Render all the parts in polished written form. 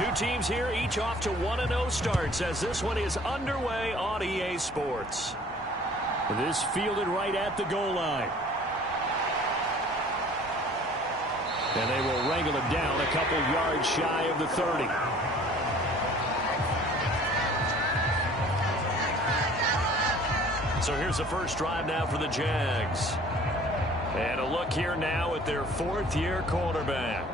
Two teams here, each off to 1-0 starts as this one is underway on EA Sports. This fielded right at the goal line. And they will wrangle him down a couple yards shy of the 30. So here's the first drive now for the Jags. And a look here now at their fourth-year quarterback.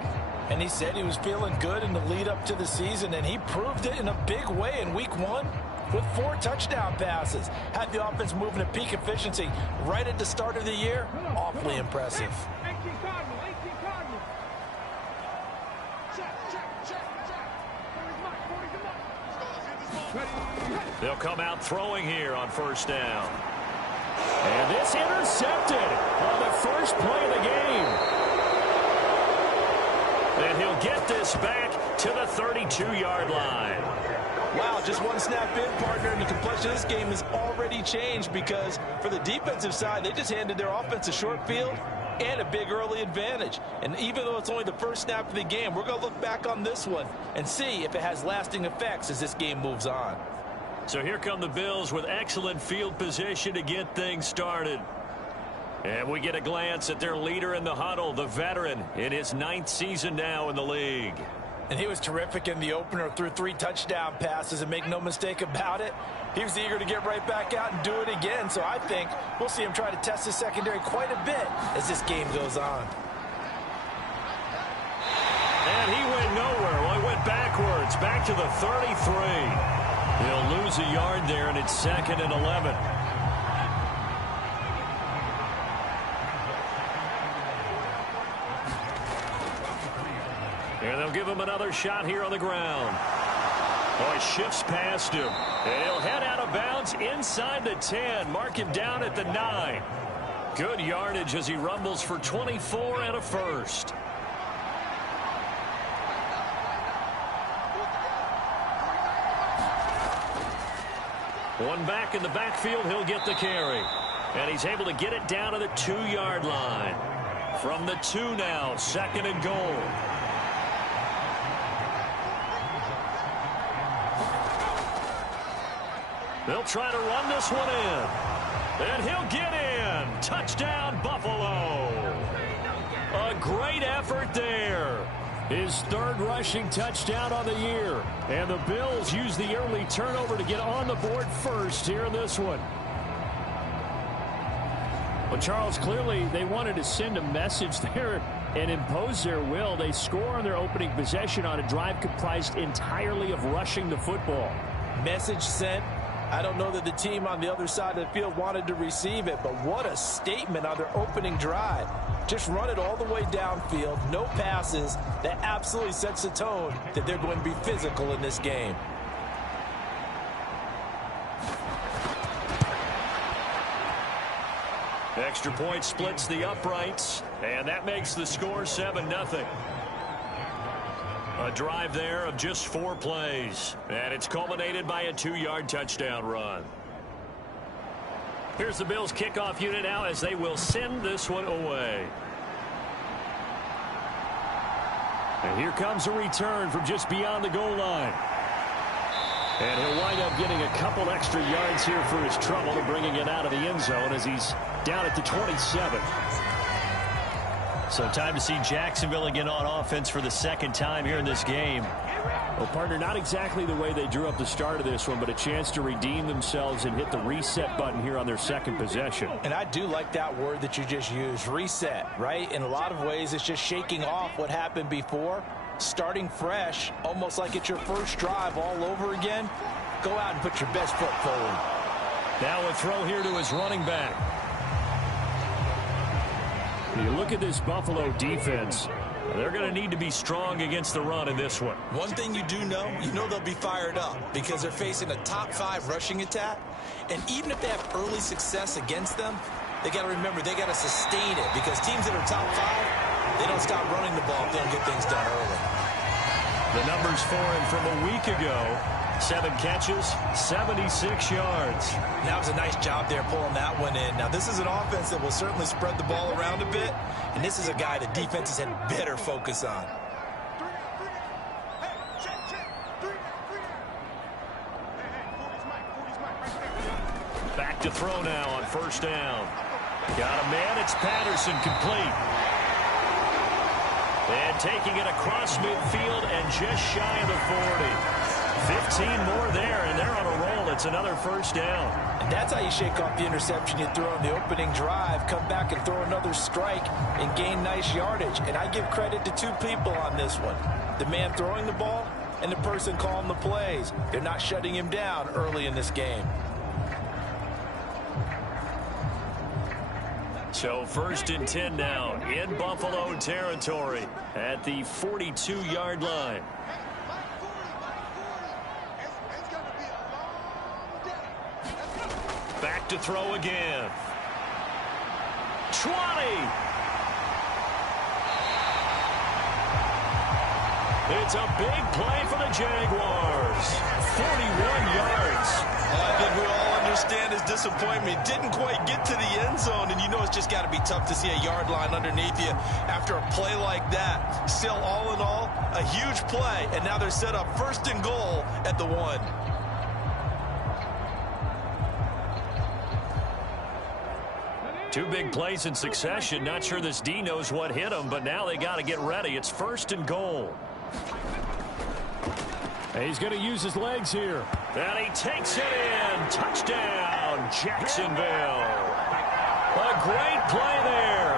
And he said he was feeling good in the lead up to the season, and he proved it in a big way in week 1 with 4 touchdown passes. Had the offense moving at peak efficiency right at the start of the year. Awfully impressive. They'll come out throwing here on first down. And this intercepted on the first play of the game. And he'll get this back to the 32-yard line. Wow, just one snap in, partner, and the complexion of this game has already changed because for the defensive side, they just handed their offense a short field and a big early advantage. And even though it's only the first snap of the game, we're going to look back on this one and see if it has lasting effects as this game moves on. So here come the Bills with excellent field position to get things started. And we get a glance at their leader in the huddle, the veteran, in his 9th season now in the league. And he was terrific in the opener, threw 3 touchdown passes, and make no mistake about it, he was eager to get right back out and do it again. So I think we'll see him try to test his secondary quite a bit as this game goes on. And he went nowhere. Well, he went backwards, back to the 33. He'll lose a yard there, and it's 2nd and 11. And they'll give him another shot here on the ground. Oh, he shifts past him. And he'll head out of bounds inside the 10. Mark him down at the 9. Good yardage as he rumbles for 24 and a first. One back in the backfield, he'll get the carry. And he's able to get it down to the 2-yard line. From the 2 now, 2nd and goal. They'll try to run this one in. And he'll get in. Touchdown, Buffalo. A great effort there. His 3rd rushing touchdown on the year. And the Bills use the early turnover to get on the board first here in this one. Well, Charles, clearly they wanted to send a message there and impose their will. They score on their opening possession on a drive comprised entirely of rushing the football. Message sent. I don't know that the team on the other side of the field wanted to receive it, but what a statement on their opening drive. Just run it all the way downfield, no passes. That absolutely sets the tone that they're going to be physical in this game. Extra point splits the uprights, and that makes the score 7-0. A drive there of just 4 plays, and it's culminated by a 2-yard touchdown run. Here's the Bills kickoff unit now as they will send this one away. And here comes a return from just beyond the goal line. And he'll wind up getting a couple extra yards here for his trouble and bringing it out of the end zone as he's down at the 27. So time to see Jacksonville again on offense for the 2nd time here in this game. Well, partner, not exactly the way they drew up the start of this one, but a chance to redeem themselves and hit the reset button here on their 2nd possession. And I do like that word that you just used, reset, right? In a lot of ways, it's just shaking off what happened before, starting fresh, almost like it's your first drive all over again. Go out and put your best foot forward. Now a throw here to his running back. You look at this Buffalo defense. They're going to need to be strong against the run in this one. One thing you do know, they'll be fired up because they're facing a top 5 rushing attack. And even if they have early success against them, they got to remember they got to sustain it because teams that are top 5, they don't stop running the ball if they don't get things done early. The numbers for him from a week ago, 7 catches, 76 yards. That was a nice job there pulling that one in. Now, this is an offense that will certainly spread the ball around a bit, and this is a guy the defenses had better focus on. Back to throw now on first down. Got a man. It's Patterson, complete. And taking it across midfield and just shy of the 40. 15 more there, and they're on a roll. It's another first down. And that's how you shake off the interception you throw on the opening drive, come back and throw another strike and gain nice yardage. And I give credit to two people on this one. The man throwing the ball and the person calling the plays. They're not shutting him down early in this game. So 1st and 10 now in Buffalo territory at the 42-yard line. Back to throw again. 20. It's a big play for the Jaguars. 41 yards. I think we all understand his disappointment. Didn't quite get to the end zone, and you know it's just got to be tough to see a yard line underneath you after a play like that. Still, all in all, a huge play, and now they're set up 1st and goal at the 1. Two big plays in succession. Not sure this D knows what hit him, but now they got to get ready. It's 1st and goal. He's going to use his legs here. And he takes it in. Touchdown, Jacksonville. A great play there.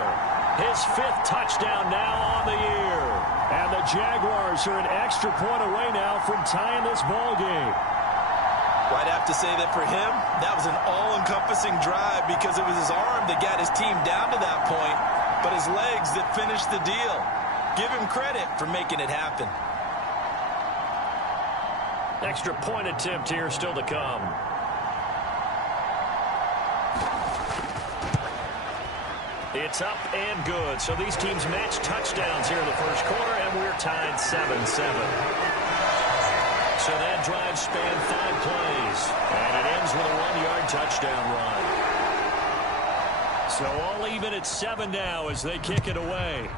His 5th touchdown now on the year. And the Jaguars are an extra point away now from tying this ball game. Well, I'd have to say that for him, that was an all-encompassing drive because it was his arm that got his team down to that point, but his legs that finished the deal. Give him credit for making it happen. Extra point attempt here still to come. It's up and good. So these teams match touchdowns here in the first quarter, and we're tied 7-7. So that drive spanned 5 plays, and it ends with a 1-yard touchdown run. So all even at 7 now as they kick it away.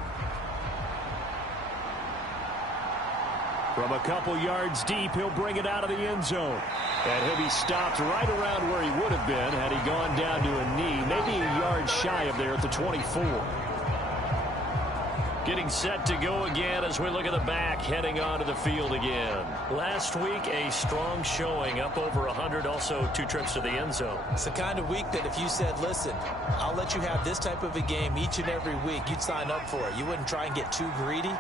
From a couple yards deep, he'll bring it out of the end zone. And he'll be stopped right around where he would have been had he gone down to a knee, maybe a yard shy of there at the 24. Getting set to go again as we look at the back, heading onto the field again. Last week, a strong showing, up over 100, also 2 trips to the end zone. It's the kind of week that if you said, listen, I'll let you have this type of a game each and every week, you'd sign up for it. You wouldn't try and get too greedy.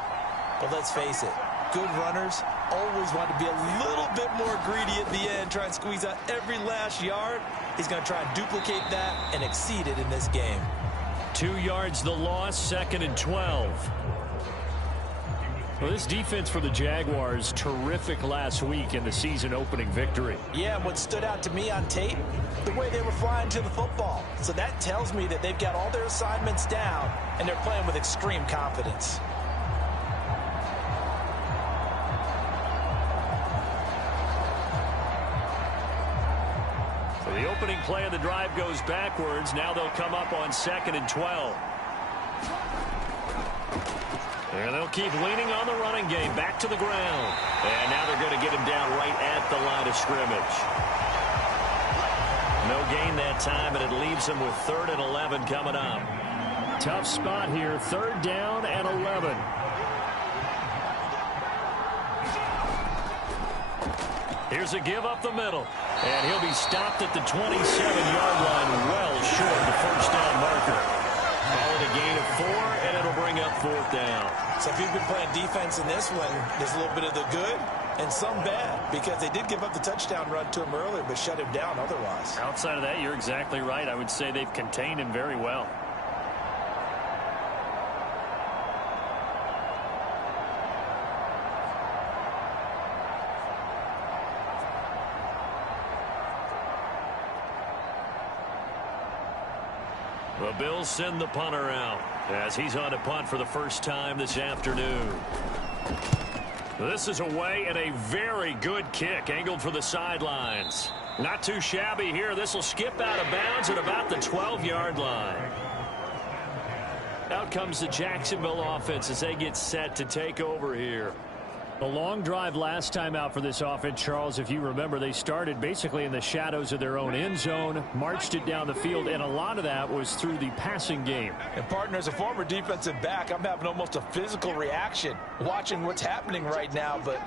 But let's face it, good runners always want to be a little bit more greedy at the end, try and squeeze out every last yard. He's going to try and duplicate that and exceed it in this game. 2 yards the loss, 2nd and 12. Well, this defense for the Jaguars, terrific last week in the season opening victory. Yeah, and what stood out to me on tape, the way they were flying to the football. So that tells me that they've got all their assignments down and they're playing with extreme confidence. So the opening play of the drive goes backwards. Now they'll come up on 2nd and 12. And they'll keep leaning on the running game. Back to the ground. And now they're going to get him down right at the line of scrimmage. No gain that time, and it leaves him with 3rd and 11 coming up. Tough spot here. 3rd down and 11. Here's a give up the middle. And he'll be stopped at the 27-yard line, well short of the first down marker. Call it a gain of 4, and it'll bring up 4th down. So if you've been playing defense in this one, there's a little bit of the good and some bad, because they did give up the touchdown run to him earlier, but shut him down otherwise. Outside of that, you're exactly right. I would say they've contained him very well. The Bills send the punter out as he's on to punt for the first time this afternoon. This is away and a very good kick angled for the sidelines. Not too shabby here. This will skip out of bounds at about the 12-yard line. Out comes the Jacksonville offense as they get set to take over here. A long drive last time out for this offense, Charles. If you remember, they started basically in the shadows of their own end zone, marched it down the field, and a lot of that was through the passing game. And, partner, as a former defensive back, I'm having almost a physical reaction watching what's happening right now. But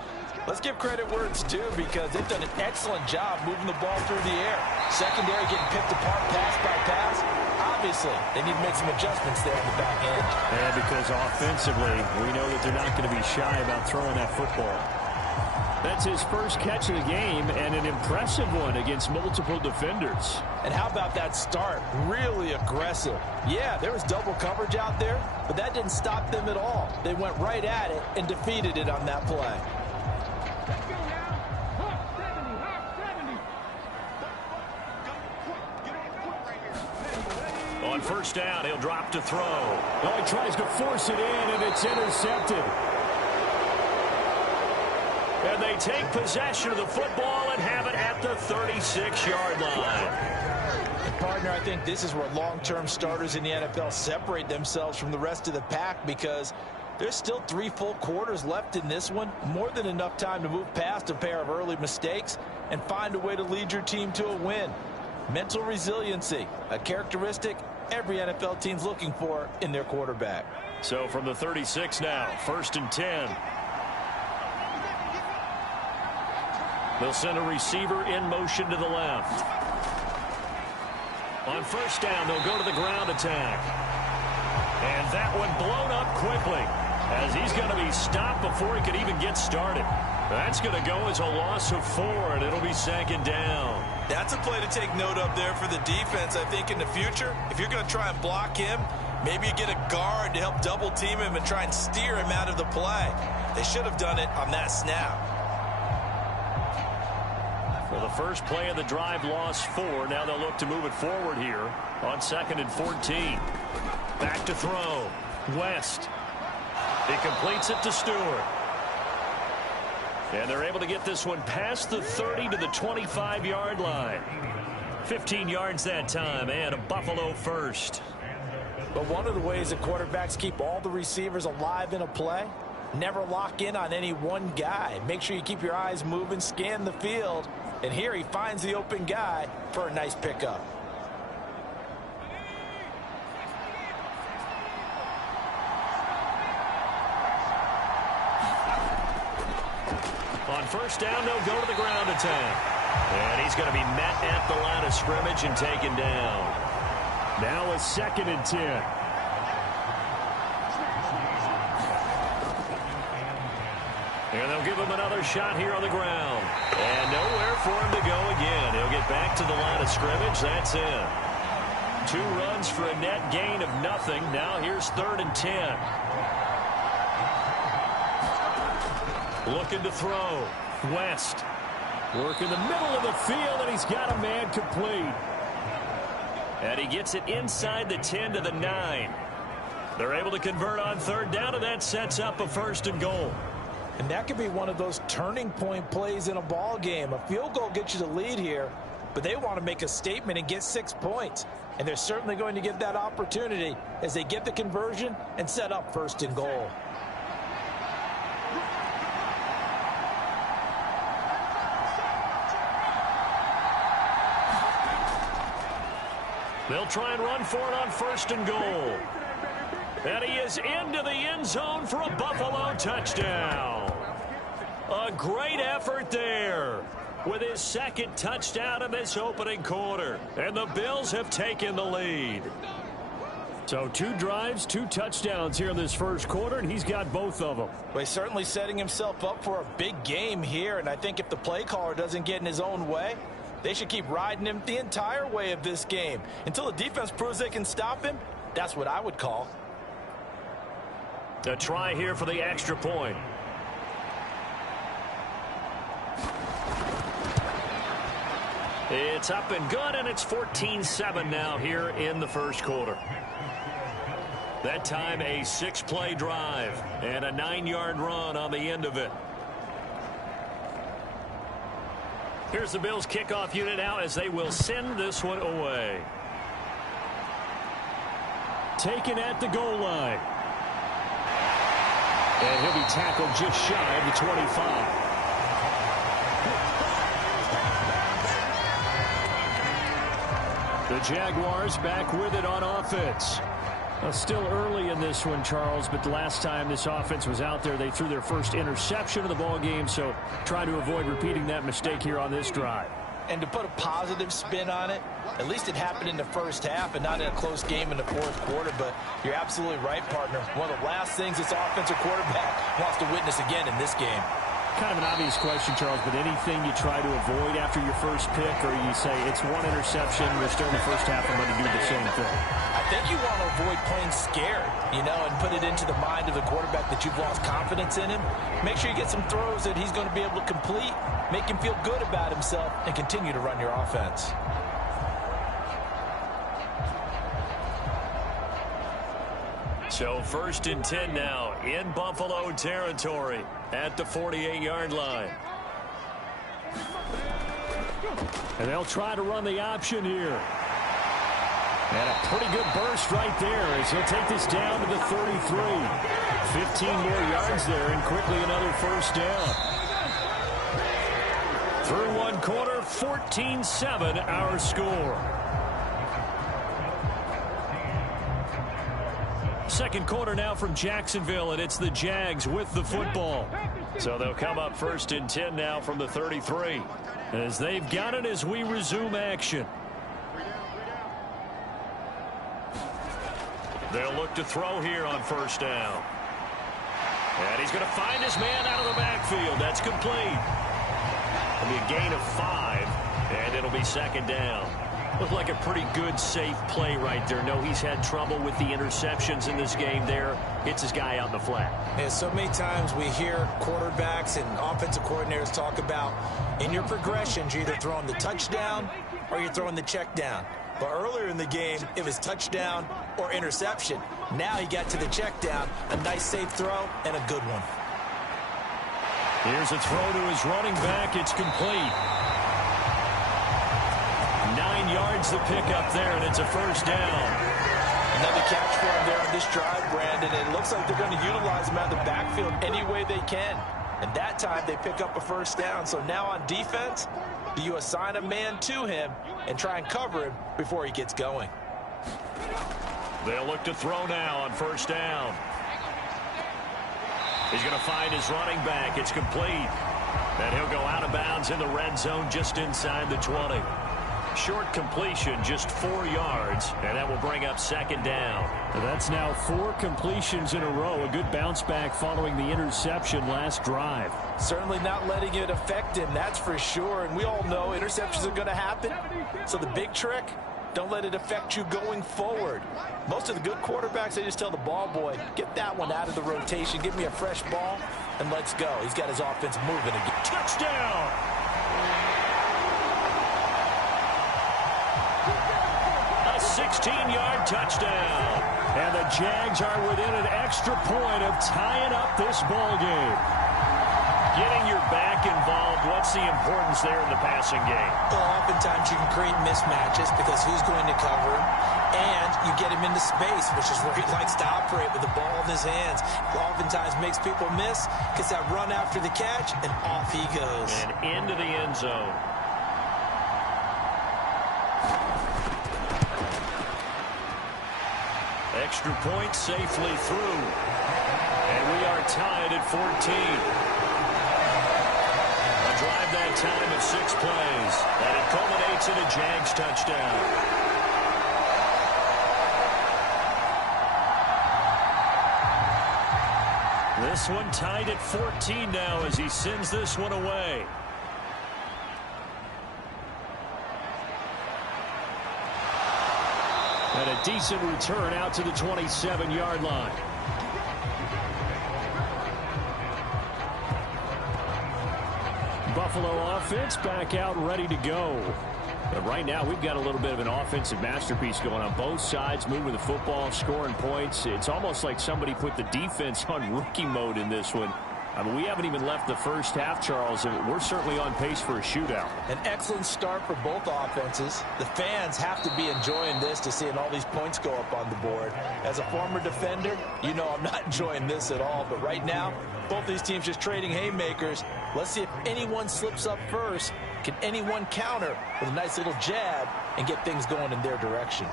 let's give credit where it's due, because they've done an excellent job moving the ball through the air. Secondary getting picked apart pass by pass. Obviously, they need to make some adjustments there in the back end. And because offensively, we know that they're not going to be shy about throwing that football. That's his first catch of the game, and an impressive one against multiple defenders. And how about that start? Really aggressive. Yeah, there was double coverage out there, but that didn't stop them at all. They went right at it and defeated it on that play. On first down, he'll drop to throw. Oh, he tries to force it in, and it's intercepted. And they take possession of the football and have it at the 36-yard line. And, partner, I think this is where long-term starters in the NFL separate themselves from the rest of the pack, because there's still 3 full quarters left in this one. More than enough time to move past a pair of early mistakes and find a way to lead your team to a win. Mental resiliency, a characteristic every NFL team's looking for in their quarterback. So from the 36 now, 1st and 10. They'll send a receiver in motion to the left. On first down, they'll go to the ground attack. And that one blown up quickly, as he's going to be stopped before he could even get started. That's going to go as a loss of 4, and it'll be 2nd down. That's a play to take note of there for the defense. I think in the future, if you're going to try and block him, maybe you get a guard to help double team him and try and steer him out of the play. They should have done it on that snap. Well, the first play of the drive lost 4. Now they'll look to move it forward here on 2nd and 14. Back to throw. West. He completes it to Stewart. And they're able to get this one past the 30 to the 25-yard line. 15 yards that time, and a Buffalo first. But one of the ways that quarterbacks keep all the receivers alive in a play, never lock in on any one guy. Make sure you keep your eyes moving, scan the field. And here he finds the open guy for a nice pickup. On first down, they'll go to the ground attack. And he's going to be met at the line of scrimmage and taken down. Now a 2nd and 10. And they'll give him another shot here on the ground. And nowhere for him to go again. He'll get back to the line of scrimmage. That's in. 2 runs for a net gain of nothing. Now here's 3rd and 10. Looking to throw. West. Work in the middle of the field, and he's got a man complete. And he gets it inside the 10 to the 9. They're able to convert on 3rd down, and that sets up a 1st and goal. And that could be one of those turning point plays in a ball game. A field goal gets you the lead here, but they want to make a statement and get 6 points. And they're certainly going to get that opportunity as they get the conversion and set up 1st and goal. They'll try and run for it on 1st and goal. And he is into the end zone for a Buffalo touchdown. A great effort there with his 2nd touchdown in this opening quarter. And the Bills have taken the lead. So 2 drives, 2 touchdowns here in this first quarter, and he's got both of them. Well, he's certainly setting himself up for a big game here, and I think if the play caller doesn't get in his own way, they should keep riding him the entire way of this game. Until the defense proves they can stop him, that's what I would call. A try here for the extra point. It's up and good, and it's 14-7 now here in the first quarter. That time a 6-play drive and a 9-yard run on the end of it. Here's the Bills kickoff unit now as they will send this one away. Taken at the goal line. And he'll be tackled just shy of the 25. The Jaguars back with it on offense. Well, still early in this one, Charles, but the last time this offense was out there, they threw their first interception of the ball game, so try to avoid repeating that mistake here on this drive. And to put a positive spin on it, at least it happened in the first half and not in a close game in the fourth quarter. But you're absolutely right, partner. One of the last things this offensive quarterback wants to witness again in this game. Kind of an obvious question, Charles, but anything you try to avoid after your first pick, or you say it's one interception, we're still in the first half, I'm going to do the same thing? I think you want to avoid playing scared, and put it into the mind of the quarterback that you've lost confidence in him. Make sure you get some throws that he's going to be able to complete, make him feel good about himself, and continue to run your offense. So 1st and 10 now in Buffalo territory at the 48-yard line. And they'll try to run the option here. And a pretty good burst right there as he'll take this down to the 33. 15 more yards there and quickly another first down. Through one quarter, 14-7 our score. Second quarter now from Jacksonville, and it's the Jags with the football. So they'll come up 1st and 10 now from the 33 as they've got it as we resume action. They'll look to throw here on 1st down. And he's going to find his man out of the backfield. That's complete. It'll be a gain of 5, and it'll be 2nd down. Looked like a pretty good, safe play right there. No, he's had trouble with the interceptions in this game there. Hits his guy out in the flat. And so many times we hear quarterbacks and offensive coordinators talk about in your progressions, you're either throwing the touchdown or you're throwing the check down. But earlier in the game, it was touchdown or interception. Now he got to the check down, a nice safe throw, and a good one. Here's a throw to his running back. It's complete. 9 yards the pick up there, and it's a first down. Another catch for him there on this drive, Brandon. It looks like they're going to utilize him out of the backfield any way they can. And that time they pick up a first down. So now on defense, do you assign a man to him and try and cover him before he gets going? They'll look to throw now on 1st down. He's going to find his running back. It's complete. And he'll go out of bounds in the red zone just inside the 20. Short completion, just 4 yards, and that will bring up 2nd down. That's now 4 completions in a row. A good bounce back following the interception last drive. Certainly not letting it affect him, that's for sure. And we all know interceptions are going to happen. So the big trick, don't let it affect you going forward. Most of the good quarterbacks, they just tell the ball boy, get that one out of the rotation, give me a fresh ball, and let's go. He's got his offense moving again. Touchdown! A 16-yard touchdown. And the Jags are within an extra point of tying up this ball game. Getting your back involved, what's the importance there in the passing game? Well, oftentimes you can create mismatches because who's going to cover him, and you get him into space, which is where he likes to operate with the ball in his hands. Oftentimes makes people miss, gets that run after the catch, and off he goes. And into the end zone. Extra point safely through. And we are tied at 14. A drive that time of 6 plays. And it culminates in a Jags touchdown. This one tied at 14 now as he sends this one away. And a decent return out to the 27-yard line. Buffalo offense back out ready to go. But right now we've got a little bit of an offensive masterpiece going on both sides, moving the football, scoring points. It's almost like somebody put the defense on rookie mode in this one. I mean, we haven't even left the first half, Charles, and we're certainly on pace for a shootout. An excellent start for both offenses. The fans have to be enjoying this to seeing all these points go up on the board. As a former defender, you know I'm not enjoying this at all. But right now, both these teams just trading haymakers. Let's see if anyone slips up first. Can anyone counter with a nice little jab and get things going in their direction?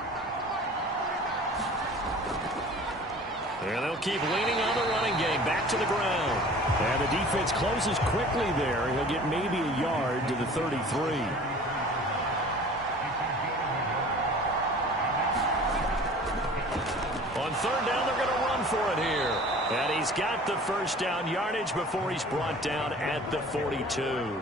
And they'll keep leaning on the running game. Back to the ground. And the defense closes quickly there. He'll get maybe a yard to the 33. On third down, they're going to run for it here. And he's got the first down yardage before he's brought down at the 42.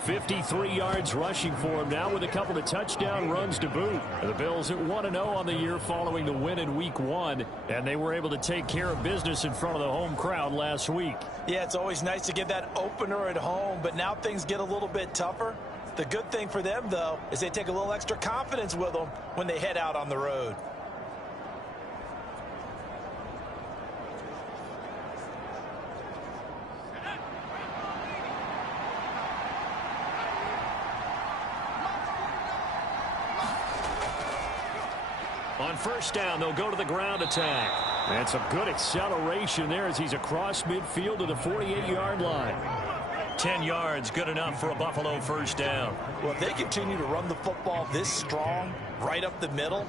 53 yards rushing for him now with a couple of touchdown runs to boot. The Bills at 1-0 on the year following the win in Week 1, and they were able to take care of business in front of the home crowd last week. Yeah, it's always nice to get that opener at home, but now things get a little bit tougher. The good thing for them, though, is they take a little extra confidence with them when they head out on the road. On first down, they'll go to the ground attack. And some good acceleration there as he's across midfield to the 48-yard line. 10 yards, good enough for a Buffalo first down. Well, if they continue to run the football this strong, right up the middle,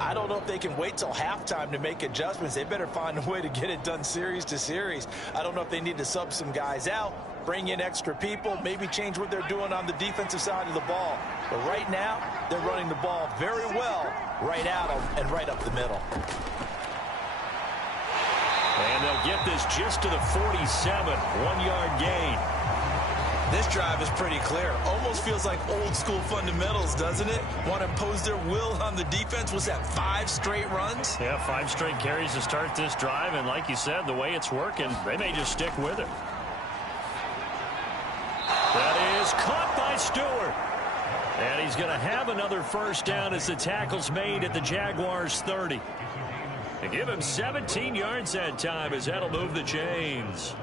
I don't know if they can wait till halftime to make adjustments. They better find a way to get it done series to series. I don't know if they need to sub some guys out, bring in extra people, maybe change what they're doing on the defensive side of the ball. But right now, they're running the ball very well right at them and right up the middle. And they'll get this just to the 47, 1-yard gain. This drive is pretty clear. Almost feels like old school fundamentals, doesn't it? Want to impose their will on the defense. Was that 5 straight runs? Yeah, 5 straight carries to start this drive. And like you said, the way it's working, they may just stick with it. That is caught by Stewart. And he's going to have another first down as the tackle's made at the Jaguars' 30. They give him 17 yards that time as that'll move the chains.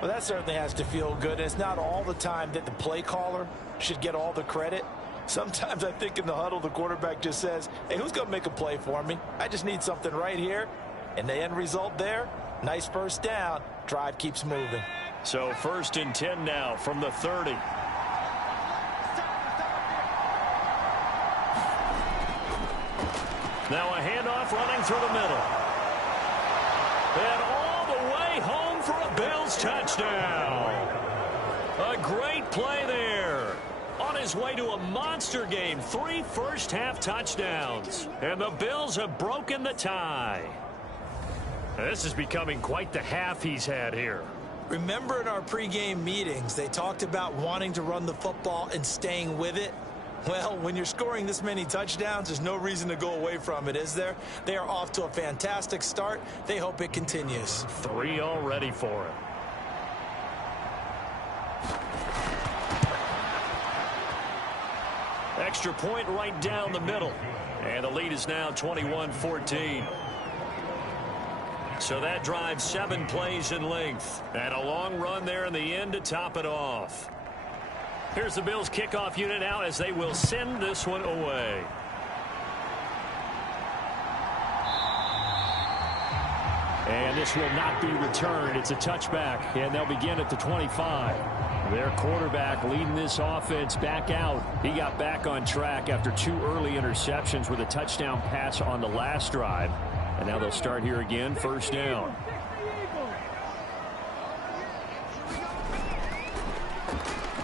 Well, that certainly has to feel good. It's not all the time that the play caller should get all the credit. Sometimes I think in the huddle, the quarterback just says, hey, who's going to make a play for me? I just need something right here. And the end result there, nice first down. Drive keeps moving. So 1st and 10 now from the 30. Now a handoff running through the middle. And all the way home for a Bills touchdown. A great play there. On his way to a monster game, 3 first-half touchdowns. And the Bills have broken the tie. This is becoming quite the half he's had here. Remember in our pregame meetings, they talked about wanting to run the football and staying with it? Well, when you're scoring this many touchdowns, there's no reason to go away from it, is there? They are off to a fantastic start. They hope it continues. 3 already for him. Extra point right down the middle. And the lead is now 21-14. So that drives 7 plays in length. And a long run there in the end to top it off. Here's the Bills kickoff unit out as they will send this one away. And this will not be returned. It's a touchback, and they'll begin at the 25. Their quarterback leading this offense back out. He got back on track after 2 early interceptions with a touchdown pass on the last drive. And now they'll start here again, first down.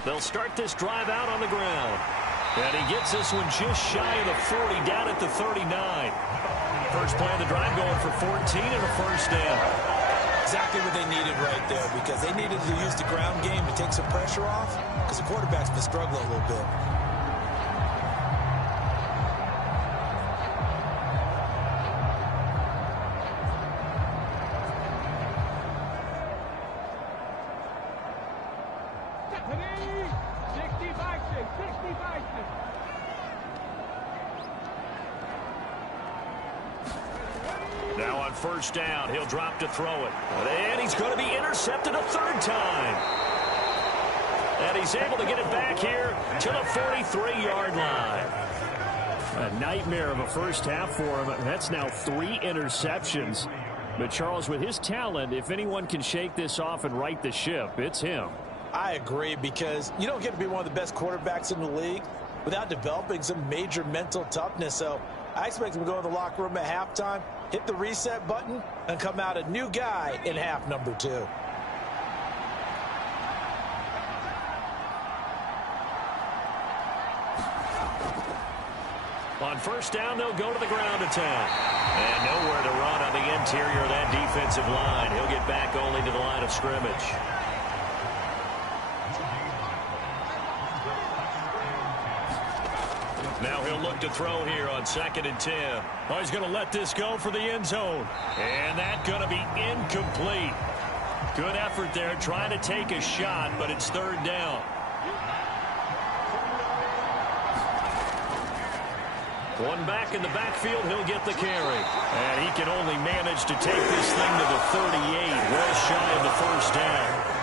They'll start this drive out on the ground. And he gets this one just shy of the 40, down at the 39. First play of the drive going for 14 and a first down. Exactly what they needed right there, because they needed to use the ground game to take some pressure off, because the quarterback's been struggling a little bit. Now on first down, he'll drop to throw it. And he's going to be intercepted a third time. And he's able to get it back here to the 43-yard line. A nightmare of a first half for him. That's now 3 interceptions. But Charles, with his talent, if anyone can shake this off and right the ship, it's him. I agree, because you don't get to be one of the best quarterbacks in the league without developing some major mental toughness. So I expect him to go in the locker room at halftime, hit the reset button, and come out a new guy in half number 2. On first down, they'll go to the ground attack. And nowhere to run on the interior of that defensive line. He'll get back only to the line of scrimmage. Now he'll look to throw here on 2nd and 10. Oh, he's going to let this go for the end zone. And that's going to be incomplete. Good effort there, trying to take a shot, but it's 3rd down. One back in the backfield, he'll get the carry. And he can only manage to take this thing to the 38, well shy of the first down.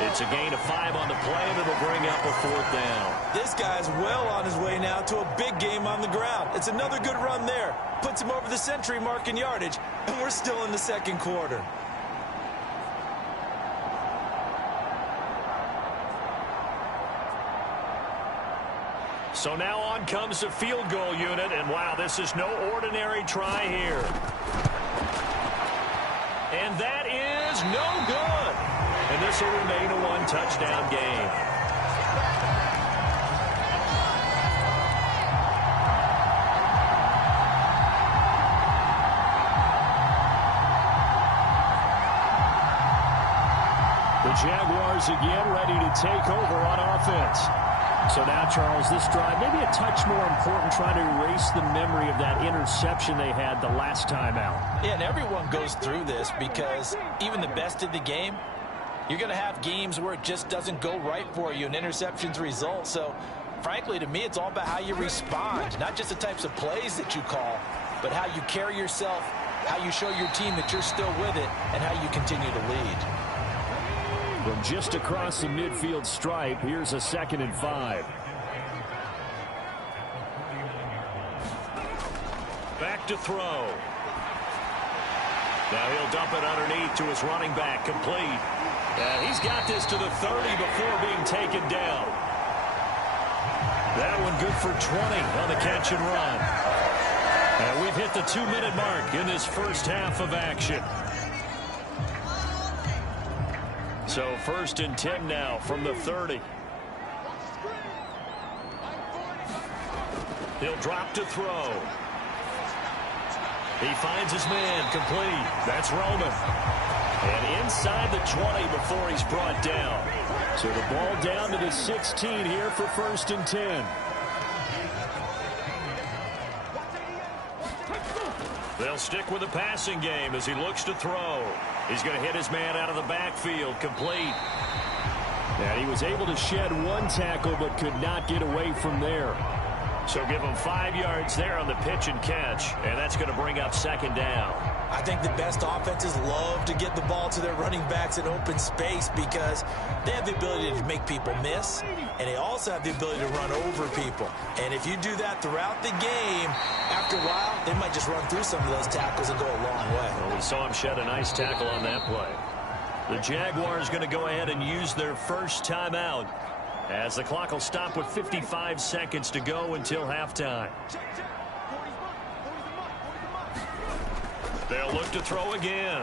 It's a gain of 5 on the play, and it'll bring up a 4th down. This guy's well on his way now to a big game on the ground. It's another good run there. Puts him over the century mark in yardage, and we're still in the 2nd quarter. So now on comes the field goal unit, and wow, this is no ordinary try here. And that is no good. And this will remain a 1-touchdown game. The Jaguars again ready to take over on offense. So now, Charles, this drive, maybe a touch more important, trying to erase the memory of that interception they had the last time out. Yeah, and everyone goes through this, because even the best in the game, you're going to have games where it just doesn't go right for you, and interceptions result. So, frankly, to me, it's all about how you respond, not just the types of plays that you call, but how you carry yourself, how you show your team that you're still with it, and how you continue to lead. From just across the midfield stripe, here's a 2nd and 5. Back to throw. Now he'll dump it underneath to his running back, complete. And he's got this to the 30 before being taken down. That one good for 20 on the catch and run. And we've hit the 2-minute mark in this first half of action. So 1st and 10 now from the 30. He'll drop to throw. He finds his man, complete. That's Roman. And inside the 20 before he's brought down. So the ball down to the 16 here for 1st and 10. They'll stick with the passing game as he looks to throw. He's going to hit his man out of the backfield, complete. And he was able to shed 1 tackle but could not get away from there. So give him 5 yards there on the pitch and catch, and that's going to bring up 2nd down. I think the best offenses love to get the ball to their running backs in open space, because they have the ability to make people miss, and they also have the ability to run over people. And if you do that throughout the game, after a while, they might just run through some of those tackles and go a long way. Well, we saw him shed a nice tackle on that play. The Jaguars going to go ahead and use their first timeout, as the clock will stop with 55 seconds to go until halftime. They'll look to throw again.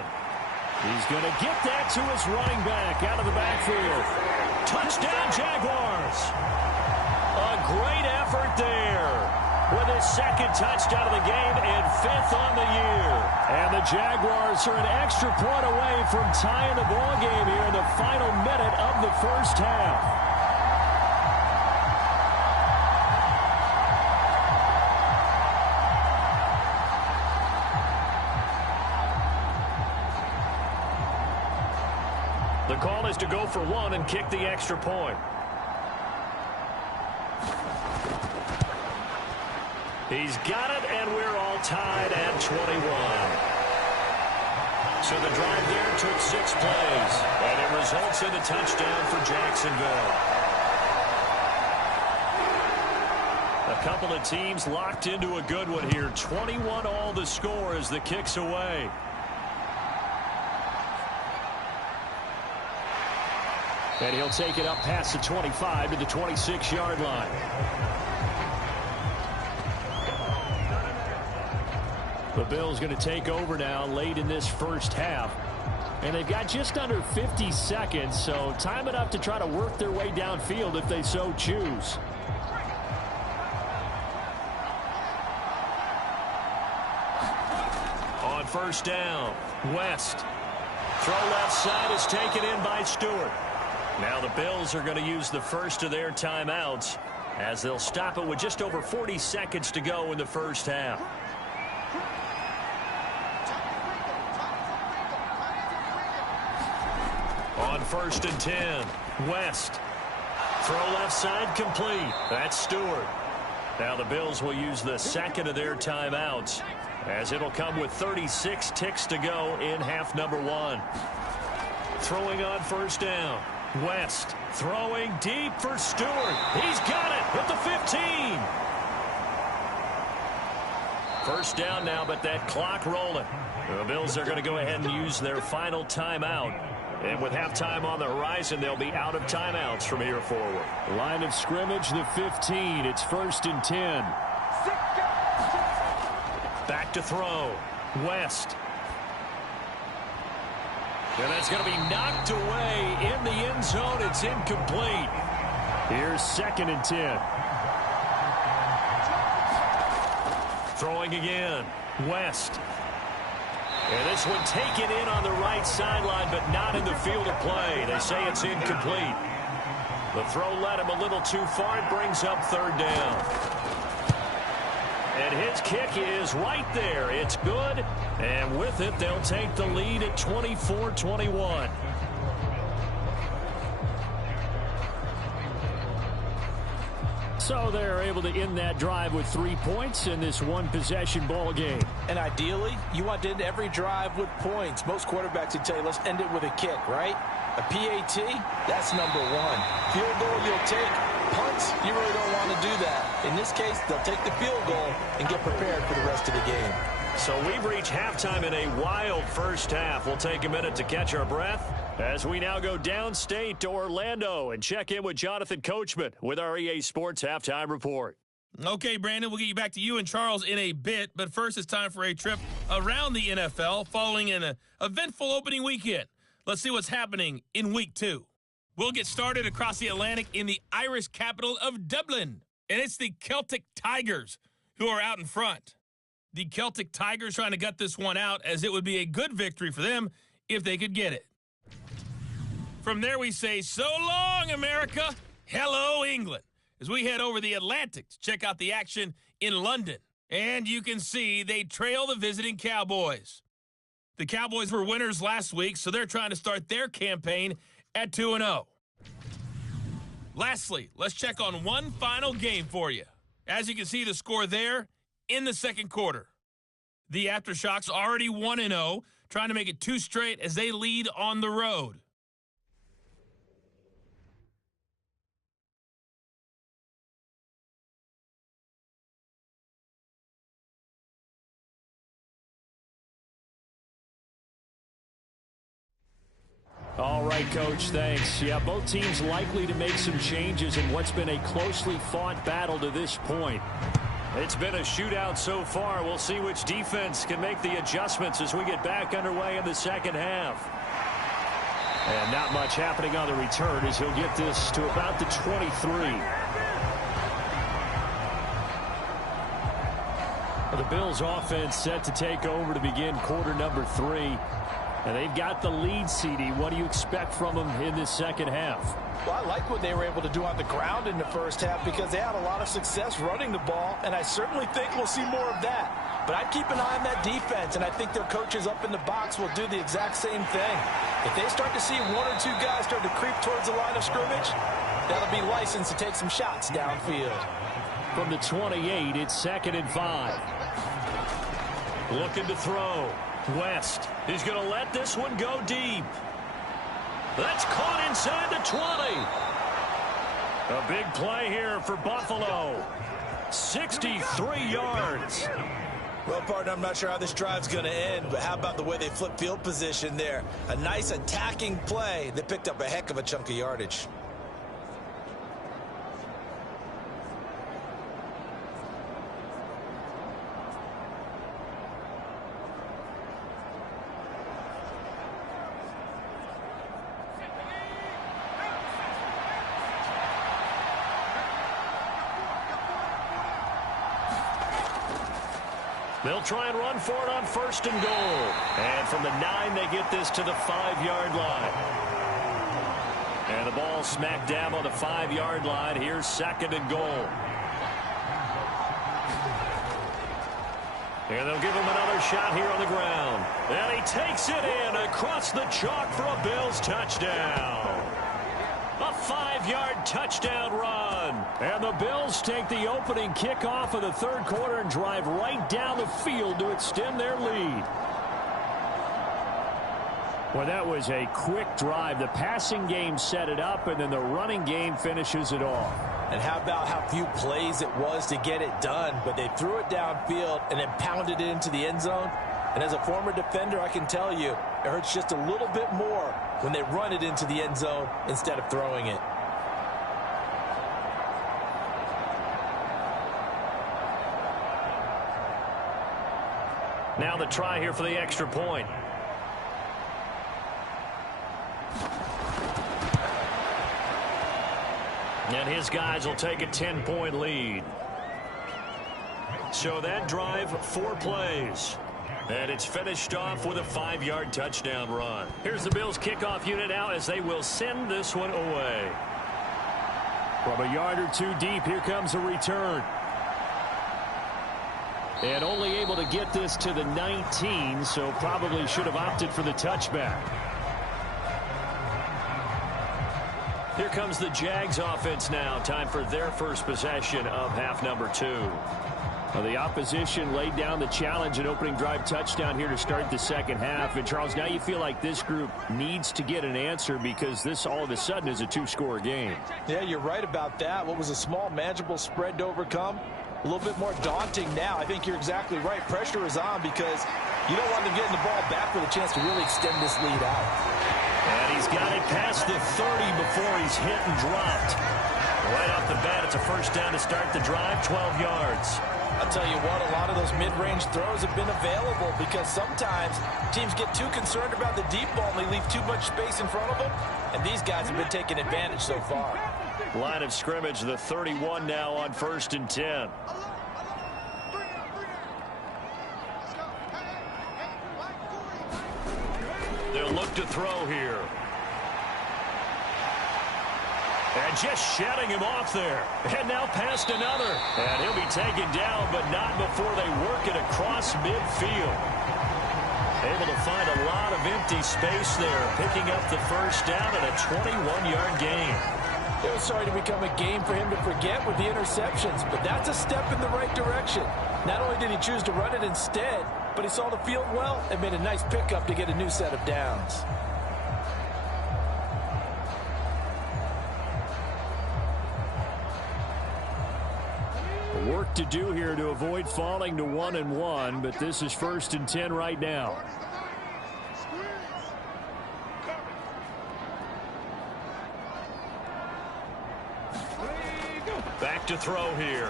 He's going to get that to his running back out of the backfield. Touchdown, Jaguars. A great effort there with his 2nd touchdown of the game and 5th on the year. And the Jaguars are an extra point away from tying the ball game here in the final minute of the first half. The call is to go for 1 and kick the extra point. He's got it, and we're all tied at 21. So the drive there took 6 plays, and it results in a touchdown for Jacksonville. A couple of teams locked into a good one here. 21-all the score as the kick's away. And he'll take it up past the 25 to the 26-yard line. The Bills going to take over now late in this first half. And they've got just under 50 seconds, so time enough to try to work their way downfield if they so choose. On first down, West. Throw left side is taken in by Stewart. Now the Bills are going to use the first of their timeouts as they'll stop it with just over 40 seconds to go in the first half. On first and 10, West. Throw left side complete. That's Stewart. Now the Bills will use the second of their timeouts as it'll come with 36 ticks to go in half number 1. Throwing on first down. West throwing deep for Stewart. He's got it at the 15. First down now, but that clock rolling. The Bills are going to go ahead and use their final timeout. And with halftime on the horizon, they'll be out of timeouts from here forward. Line of scrimmage, the 15. It's first and 10. Back to throw. West. And that's going to be knocked away in the end zone. It's incomplete. Here's second and 10. Throwing again. West. And this one taken in on the right sideline, but not in the field of play. They say it's incomplete. The throw led him a little too far. It brings up third down. And his kick is right there. It's good. And with it, they'll take the lead at 24-21. So they're able to end that drive with 3 points in this one-possession ball game. And ideally, you want to end every drive with points. Most quarterbacks would tell you, let's end it with a kick, right? A PAT, that's number 1. Field goal, you'll take. Punts, you really don't want to do that. In this case, they'll take the field goal and get prepared for the rest of the game. So we've reached halftime in a wild first half. We'll take a minute to catch our breath as we now go downstate to Orlando and check in with Jonathan Coachman with our EA Sports Halftime Report. Okay, Brandon, we'll get you back to you and Charles in a bit, but first it's time for a trip around the NFL following an eventful opening weekend. Let's see what's happening in Week 2. We'll get started across the Atlantic in the Irish capital of Dublin, and it's the Celtic Tigers who are out in front. The Celtic Tigers trying to gut this one out as it would be a good victory for them if they could get it. From there we say, so long, America. Hello, England. As we head over the Atlantic to check out the action in London. And you can see they trail the visiting Cowboys. The Cowboys were winners last week, so they're trying to start their campaign at 2-0. Lastly, let's check on one final game for you. As you can see the score there in the second quarter. The Aftershocks already 1-0, trying to make it 2 straight as they lead on the road. All right, Coach, thanks. Yeah, both teams likely to make some changes in what's been a closely fought battle to this point. It's been a shootout so far. We'll see which defense can make the adjustments as we get back underway in the second half. And not much happening on the return as he'll get this to about the 23. The Bills offense set to take over to begin quarter number 3. And they've got the lead, CD. What do you expect from them in this second half? Well, I like what they were able to do on the ground in the first half because they had a lot of success running the ball, and I certainly think we'll see more of that. But I'd keep an eye on that defense, and I think their coaches up in the box will do the exact same thing. If they start to see 1 or 2 guys start to creep towards the line of scrimmage, that'll be licensed to take some shots downfield. From the 28, it's 2nd and 5. Looking to throw. West. He's going to let this one go deep. That's caught inside the 20. A big play here for Buffalo. 63 yards. Well, partner, I'm not sure how this drive's going to end, but how about the way they flip field position there? A nice attacking play that picked up a heck of a chunk of yardage. They'll try and run for it on 1st and goal. And from the 9, they get this to the 5-yard line. And the ball smacked down on the 5-yard line. Here's 2nd and goal. And they'll give him another shot here on the ground. And he takes it in across the chalk for a Bills touchdown. A 5-yard touchdown run. And the Bills take the opening kickoff of the 3rd quarter and drive right down the field to extend their lead. Well, that was a quick drive. The passing game set it up, and then the running game finishes it off. And how about how few plays it was to get it done, but they threw it downfield and then pounded it into the end zone. And as a former defender, I can tell you, it hurts just a little bit more when they run it into the end zone instead of throwing it. Now the try here for the extra point. And his guys will take a 10-point lead. So that drive, 4 plays. And it's finished off with a 5-yard touchdown run. Here's the Bills kickoff unit out as they will send this one away. From a yard or 2 deep, here comes a return. And only able to get this to the 19, so probably should have opted for the touchback. Here comes the Jags offense now. Time for their first possession of half number 2. Well, the opposition laid down the challenge, an opening drive touchdown here to start the 2nd half. And, Charles, now you feel like this group needs to get an answer because this all of a sudden is a 2-score game. Yeah, you're right about that. What was a small, manageable spread to overcome? A little bit more daunting now. I think you're exactly right. Pressure is on because you don't want them getting the ball back with a chance to really extend this lead out. And he's got it past the 30 before he's hit and dropped. Right off the bat, it's a first down to start the drive, 12 yards. I'll tell you what, a lot of those mid-range throws have been available because sometimes teams get too concerned about the deep ball and they leave too much space in front of them. And these guys have been taking advantage so far. Line of scrimmage, the 31 now on 1st and 10. They'll look to throw here. And just shedding him off there. And now past another. And he'll be taken down, but not before they work it across midfield. Able to find a lot of empty space there, picking up the first down and a 21-yard gain. It was starting to become a game for him to forget with the interceptions, but that's a step in the right direction. Not only did he choose to run it instead, but he saw the field well and made a nice pickup to get a new set of downs. Work to do here to avoid falling to 1-1, but this is 1st and 10 right now. Back to throw here.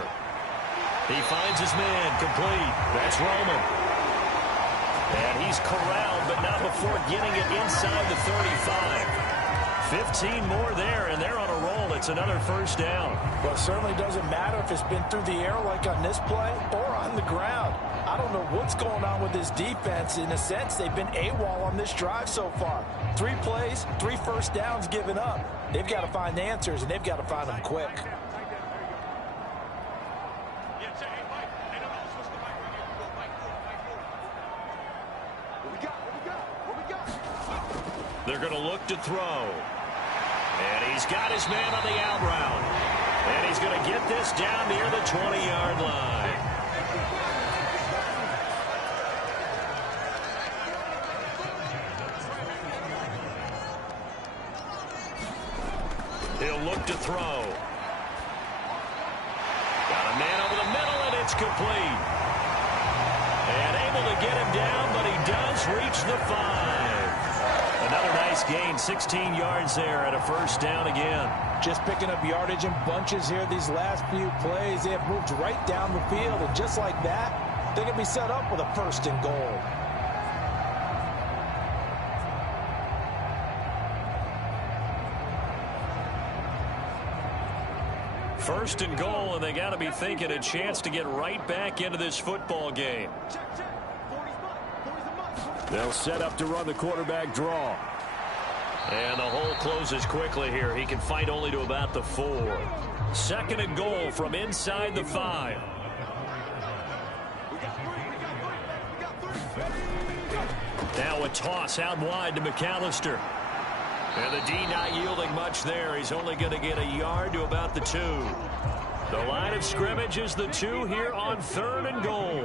He finds his man complete. That's Roman. And he's corralled, but not before getting it inside the 35. 15 more there, and they're on a roll. It's another first down. Well, it certainly doesn't matter if it's been through the air like on this play or on the ground. I don't know what's going on with this defense. In a sense, they've been AWOL on this drive so far. 3 plays, 3 first downs given up. They've got to find the answers, and they've got to find them quick. They're going to look to throw. And he's got his man on the out route. And he's going to get this down near the 20-yard line. He'll look to throw. Got a man over the middle, and it's complete. And able to get him down, but he does reach the 5. Another nice gain, 16 yards there, and a first down again. Just picking up yardage in bunches here these last few plays. They have moved right down the field, and just like that, they can be set up with a first and goal. First and goal, and they got to be thinking a chance to get right back into this football game. They'll set up to run the quarterback draw. And the hole closes quickly here. He can fight only to about the 4. Second and goal from inside the 5. Now a toss out wide to McAllister. And the D not yielding much there. He's only going to get a yard to about the 2. The line of scrimmage is the 2 here on third and goal.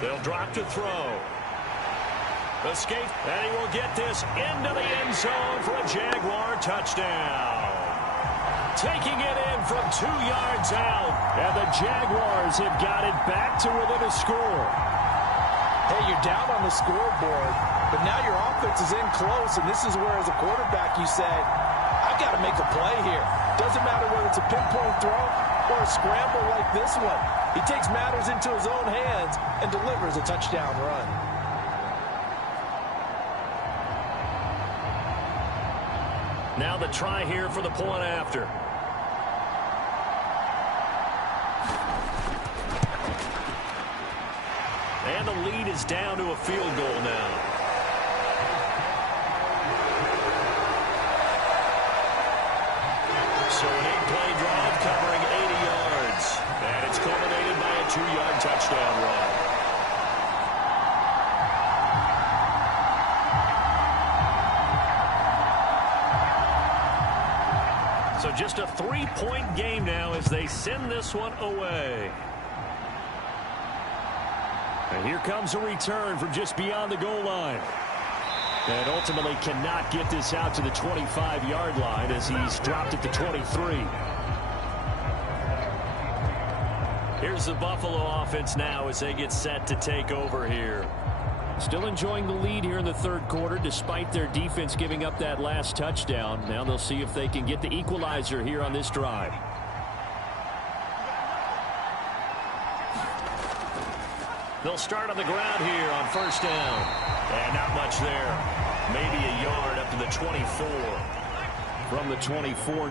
They'll drop to throw. Escape, and he will get this into the end zone for a Jaguar touchdown. Taking it in from 2 yards out. And the Jaguars have got it back to within a score. Hey, you're down on the scoreboard, but now your offense is in close, and this is where, as a quarterback, you say, I've got to make a play here. Doesn't matter whether it's a pinpoint throw or a scramble like this one. He takes matters into his own hands and delivers a touchdown run. Now the try here for the point after. And the lead is down to a field goal now. So an 8-play drive covering 80 yards. And it's culminated by a 2-yard touchdown run. So just a 3-point game now as they send this one away. And here comes a return from just beyond the goal line. And ultimately cannot get this out to the 25-yard line as he's dropped at the 23. Here's the Buffalo offense now as they get set to take over here. Still enjoying the lead here in the third quarter despite their defense giving up that last touchdown. Now they'll see if they can get the equalizer here on this drive. They'll start on the ground here on first down. And not much there. Maybe a yard up to the 24. From the 24.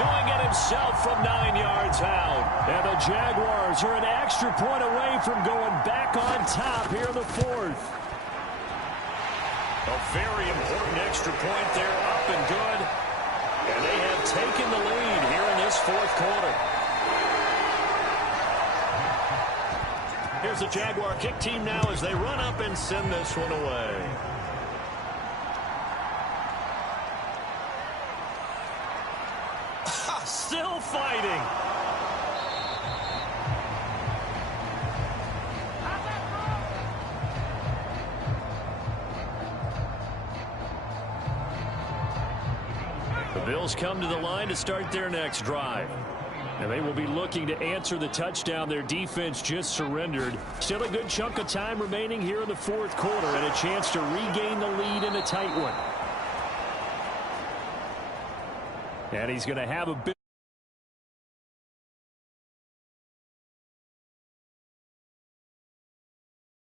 doing it himself from 9 yards out. And the Jaguars are an extra point away from going back on top here in the fourth. A very important extra point there, up and good. And they have taken the lead here in this fourth quarter. Here's the Jaguar kick team now as they run up and send this one away. Still fighting. The Bills come to the line to start their next drive. And they will be looking to answer the touchdown their defense just surrendered. Still a good chunk of time remaining here in the fourth quarter and a chance to regain the lead in a tight one. And he's going to have a bit.